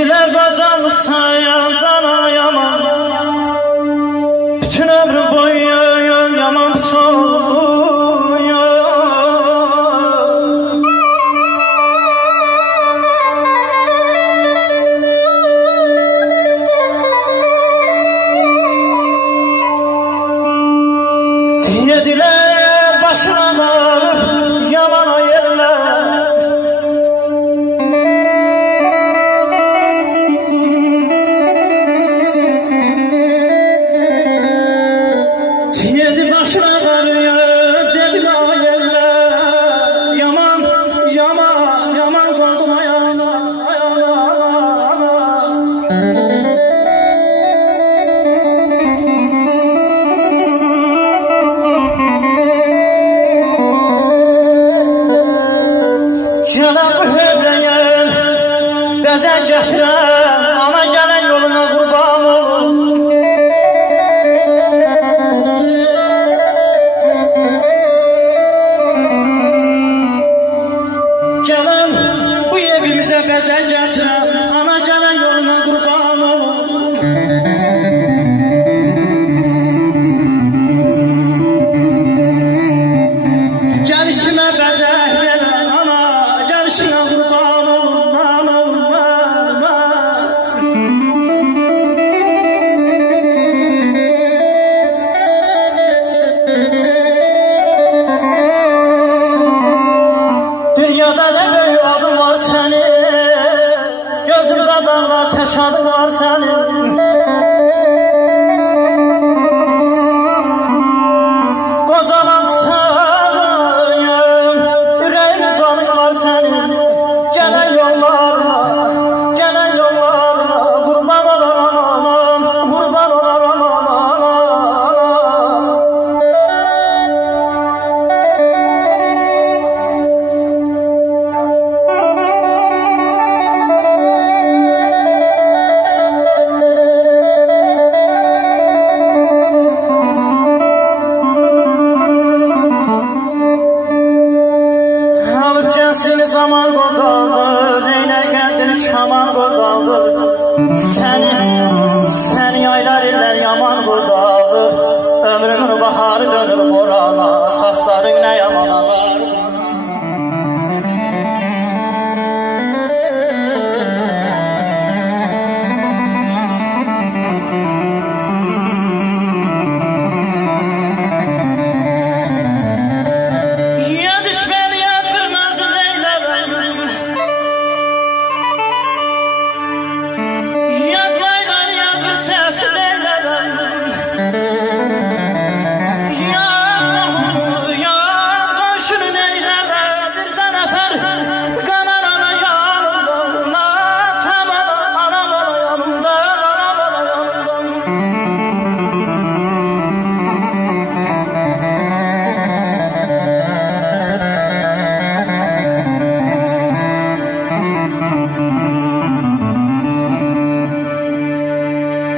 Dediler bacağımı sayacağına yaman, bütün ömrü boyu yaman soldu ya. Dediler başına da yamana yerler, yedi başına varıyor dediler yerler. Yaman, yaman, yaman koydum ayağına, ayağına. Cenab-ı Hübreyen beze getiren, ana gelen yoluna kurban olun. Gelen bu evimize beze getiren, ana gelen yoluna kurban olun. Gelişime beze veren ana, gelişine kurban olun, olun. Dünyada ne büyük adın var senin, gözümde dağlar teşadın var senin. Kocaman sarıyım, yüreğin canın var senin. Gelen yollarla, gelen yollarla, kurban olamam, kurban olamam. Alıp gelsin zaman gozaldır, eyler kendini çaman gozaldır. Seni yaylar iller yaman gozaldır. Ömrünün baharı dönür morana, saçların ne yamana var.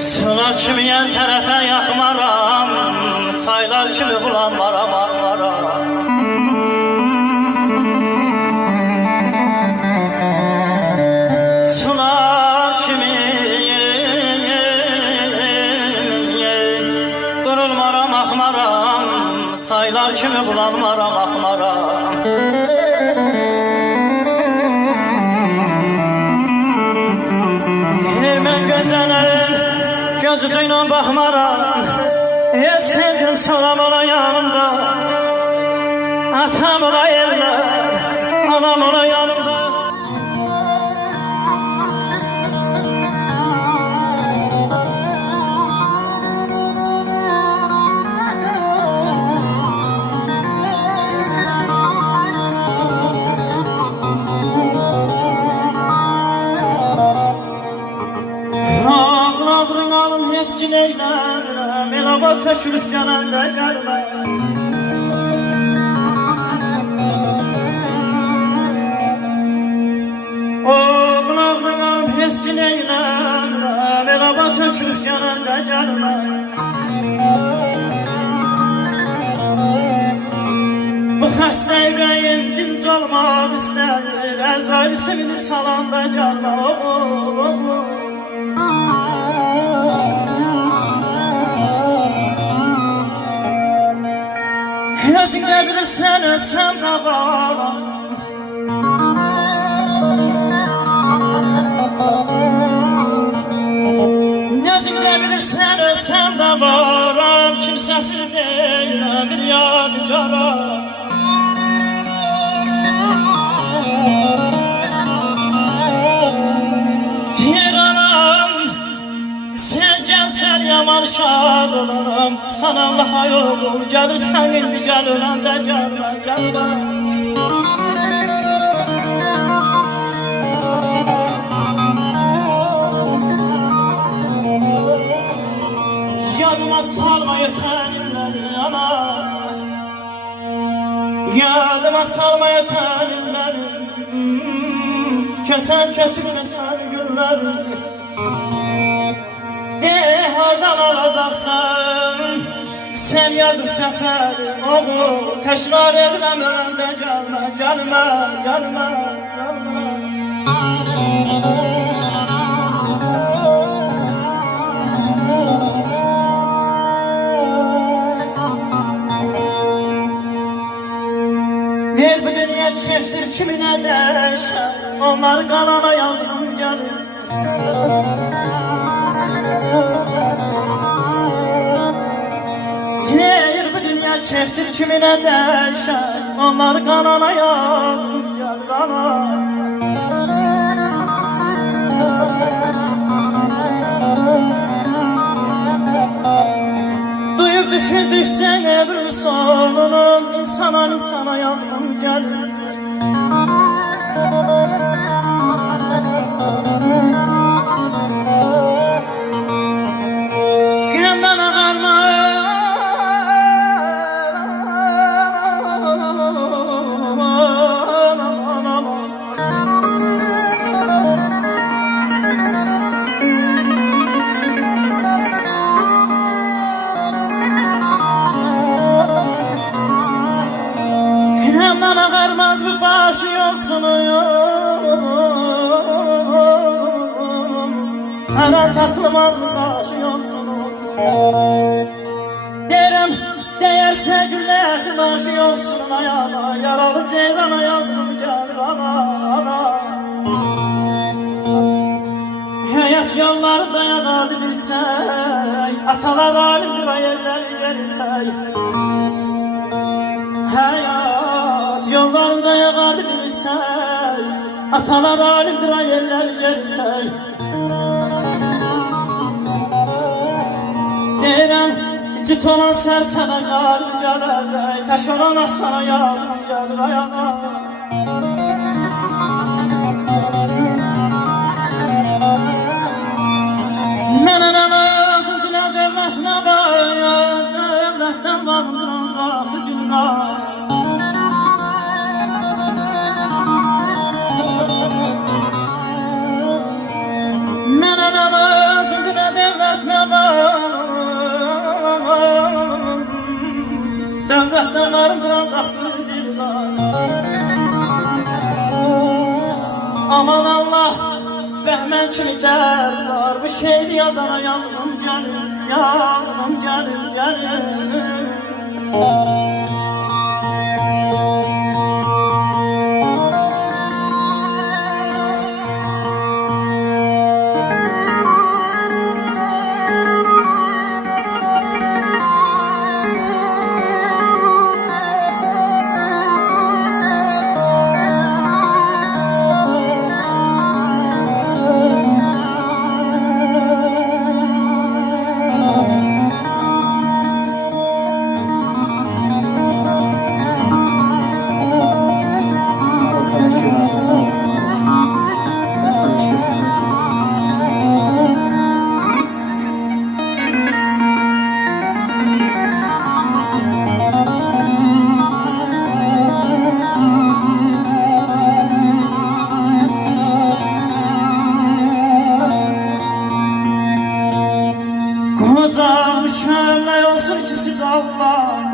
Sular kimi yer tərəfə yaxmaram, çaylar kimi bulanmaram, ağmaram. Sular kimi durulmaram, axmaram, çaylar kimi bulanmaram, axmaram. Mən gözəllərin gözücüyle baxmaram, heç sevdim salam ola yanımda. Atam ola yerlər, anam ola yanımda. Ağladın alın heç ki neylərəm, elə bak köşürüb yananda gəlməyəm. Ağladın alın heç ki neylərəm, elə bak köşürüb yananda gəlməyəm. Bu xəstə ürəyim dinc olmaq istər, Əzrail ismini çalanda gelme Özünle bilirsen ölsem de varam Özünle bilirsen ölsem de varam Kimsesiz değilim bir yadicara Yaman şad olanım sana Allah'a yolu gelirsen indi gel ölen de gelme gelme Yadıma salma yeter illeri yana Yadıma salma yeter illeri Kösen kesip kösen günleri Hardan alacaqsan Sen yazıq səfəri oğul Təkrar edirəm öləndə gəlmə Gəlmə, gəlmə, gəlmə Ver bu dünya çəkdir kiminə dəşər Onlar qanana yazım gəlir Hayır bu dünya çektir kimine değişer Onlar kanana yazın gel kana Duyup düşündükçe ömrü sonunu insana yazın gel Gündem ağarma Gündemden ağarmaz bu başı yolsunuyum Evet atılmaz bu başı yolsunuyum Derim değerse cümlesi başı yolsun ayağına Yaralı ceydana yazılım gel bana Hayat yolları dayanardı bir çay Atalar alimdir ayerler geri çay Hayat yolları dayanardı bir çay Atalar alimdir ayerler geri çay Deyirəm cüt olan sərçədə qalib gələcək Tək olan asana yazım gəlir ayağa Mənə nə lazım dilə dövlət nə var Dövlətdən varımdır ancaq düzgün qal Mənə nə lazım dilə dövlət nə var Dövlətdən varımdır ancaq düzgün qal Aman Allah Bəhmən kimi gəl var Bu şehri yazana yazılım gəlir Yazılım gəlir, gəlir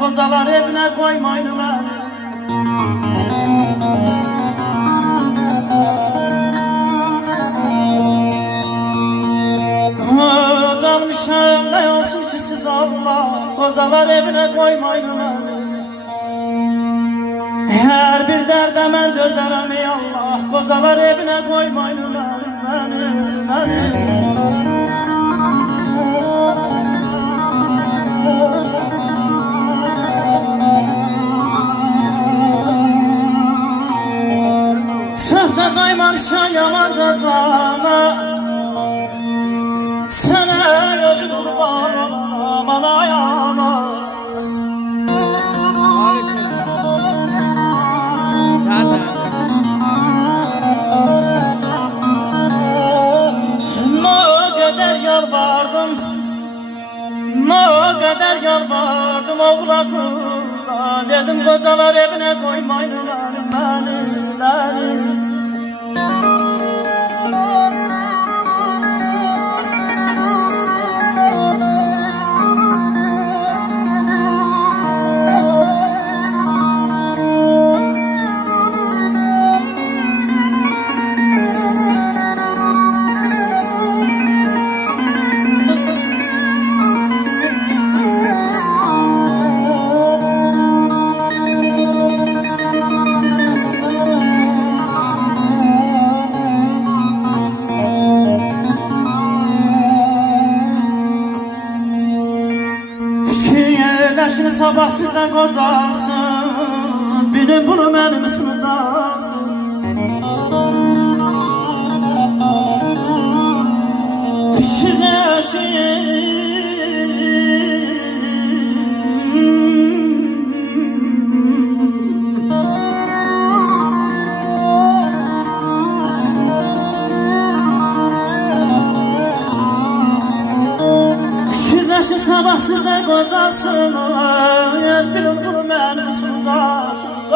Kocalar evine koymayın beni Allah, kozalar evine koymayın beni. Her bir derde men dözerem ey Allah, kozalar evine koymayın beni. Söhbət qaymarışa yaman cəzana, sənə gözü qurban olam alayana. Ne kadar yalvardım oğla kıza, dedim kocalar evine koymayın beni. Şimdi sabah sizden kocasız, bilin bunu benim sucasız. Fikirleşin sabah sizden kocasız, bilin bunu benim sucasız.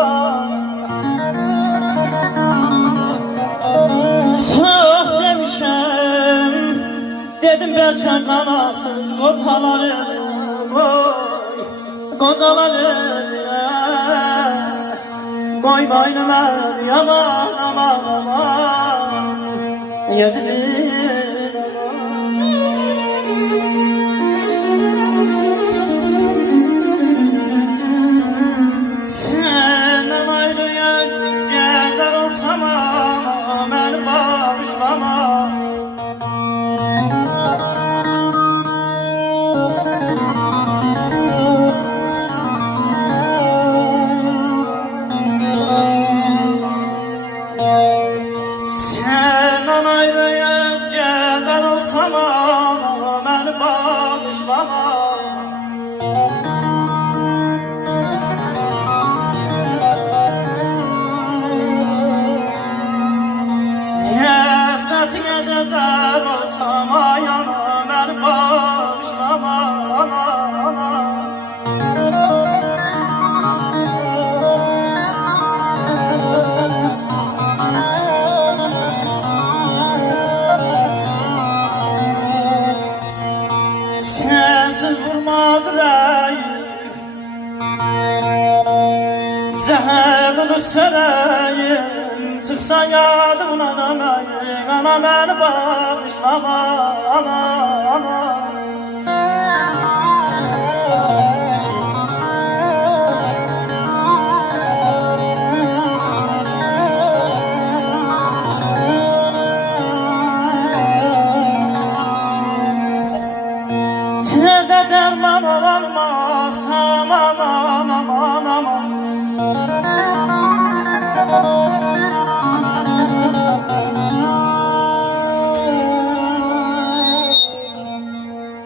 Çok demişim, dedim belki kanasız, kocaları koy boynuma yaman aman yazıcı. Senden ayrıya gezer olsam beni bağışlama. Senden ayrıya gezer olsam beni bağışlama. Hasretine gezer olsam ayağına beni bağışlama. Sensiz vurmaz yüreğim, zehirli düşsereyim. Çıksa yadımın anamayın, ana beni bağışlama. Terde derman olmaz, aman.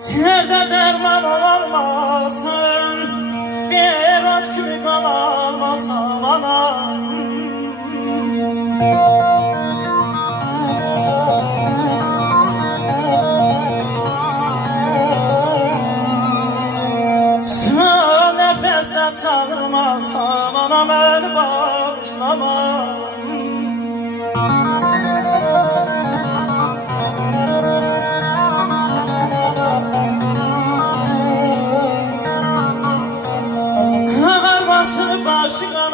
Terde derman olmasın, bir ot kimi kalamazsam aman. Nefeste çağırmasam anam beni bağışlama. Ağarmasın başına.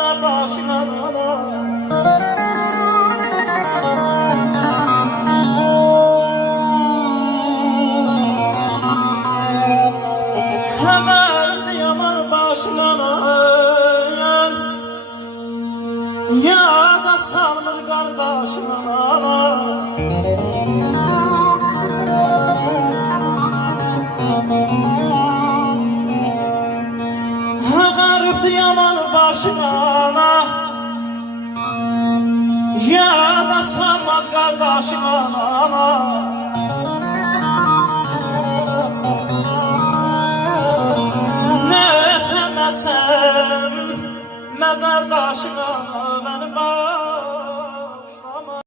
Çaktı yaman başına, ya da sanmaz kardeşim ana.